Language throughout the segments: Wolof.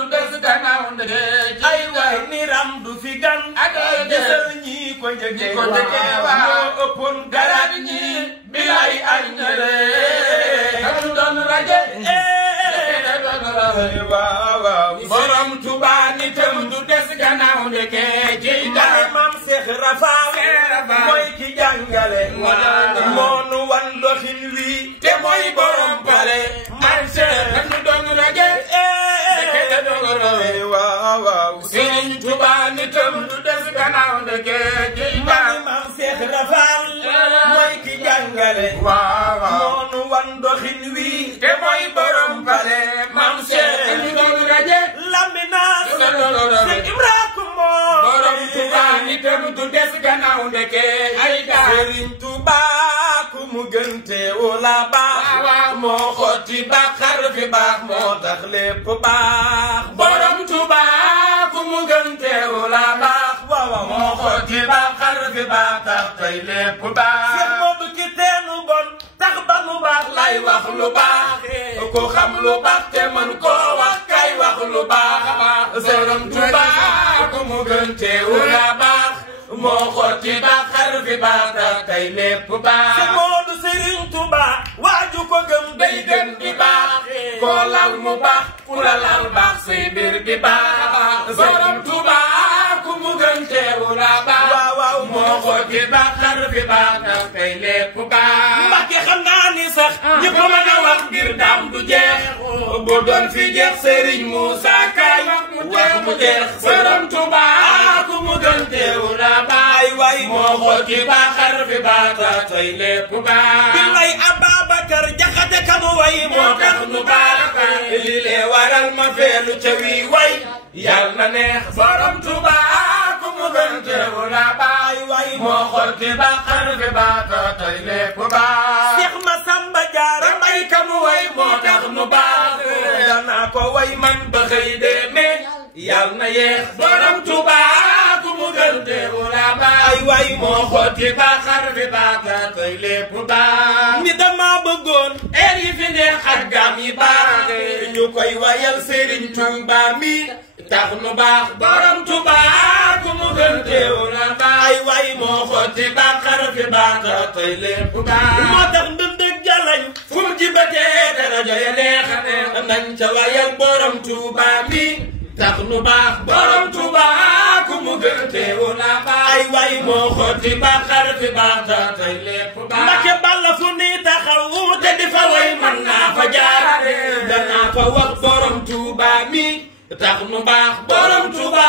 du des gannaaw ndege ay waay ni ram du fi gan ak gisal ñi ko njëkkee waaw moo ëppoon garaat ñi bilay ay ñële du doon raje waaw borom Tuuba nitam du des gannaaw ndeke ci dara maam Seex Rafal mooy ki jàngale moo nu wan doxin wi te mooy borom pale man Seex du doon raje waaw Sëriñ Tuuba nitam du des gannaaw ndeke ci dara maam Seex Rafal mooy ki jàngale waaw moo nu wan doxin wi te mooy borom pale man Seex du doon raje laminaas Seex Ibrahima moo borom Tuuba nitam du des gannaaw ndeke ay dara Sëriñ Tuuba ku mu gënte wala baax moo xotti baax xar fi baax moo tax lépp baax borom Tuuba ku mu gënte wala baax waaw moo xotti baax xar fi baax tax tey lépp baax Seex Moodu ki teenu bon tax ba nu baax lay wax lu baax ku xam lu baax te mën koo wax kay wax lu baax borom Tuuba ku mu gënte wala baax moo xotti baax xar fi baax tax tey lépp baax Seex Moodu Sëriñ Tuuba waaju ko gëm day gën di baax koo lal mu baax ku la lal baax say mbir di baax borom Tuuba ku mu gën teewu la baax waaw moo xotti baax xar fi baax tax tey lépp baax Mbàkke xam naa ni sax ñëpp mën a wax ngir daam du jeex bu doon fi jeex Sëriñ Muusa Kaay wax mu jeex borom Tuuba ku mu gën teewu la baax ay waay moo xotti baax xar fi baax tax tey lépp baax bilay Ababakar Jaxate kanu way moo tax nu baax li lee waral ma feelu ca wii way yal na neex borom Tuuba ku mu gën teewu la baax ay waay moo xotti baax xar fi baax tey lépp baax Seex Masamba Jaara ay ka mu way moo tax nu baax danaa ko way man ba xëy dee ne yal na yeex borom Tuuba ku mu gën teewu la baax ay waay moo xotti baax xar fi baax tey lépp baax ni dama bëggoon eer yi fi neex ak gaam yi baax ñu koy wayal Sëriñ Tuuba mi tax nu baax borom Tuuba ku mu gën teewu la baax ay waay moo xotti baax xar fi baax tey lépp baax moo tax ndëndëg jalañ fu mu jibatee te rajo ya neex nañ ca wayal borom Tuuba mi tax nu baax borom Tuuba ku mu gën teewu la baax ay waay moo xotti baax xar fi baax tey lépp baax Mbàkke Balla fu ni taxaw te di fa way man naa fa jaarale danaa fa wax borom Tuuba mi tax nu baax borom Tuuba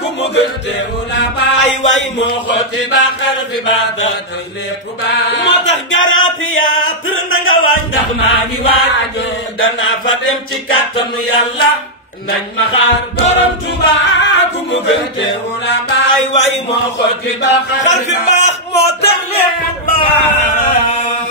ku mu gën teewu la baax ay waay moo xotti baax xar fi baax tey lépp baax moo tax garantiya tër na nga waaj ndax maa ngi waaj danaa fa dem ci kàttanu Yàlla nañ ma xaar borom Tuuba ku mu gën teewu la baax ay waay moo xotti baax xar fi baax moo tax lépp baax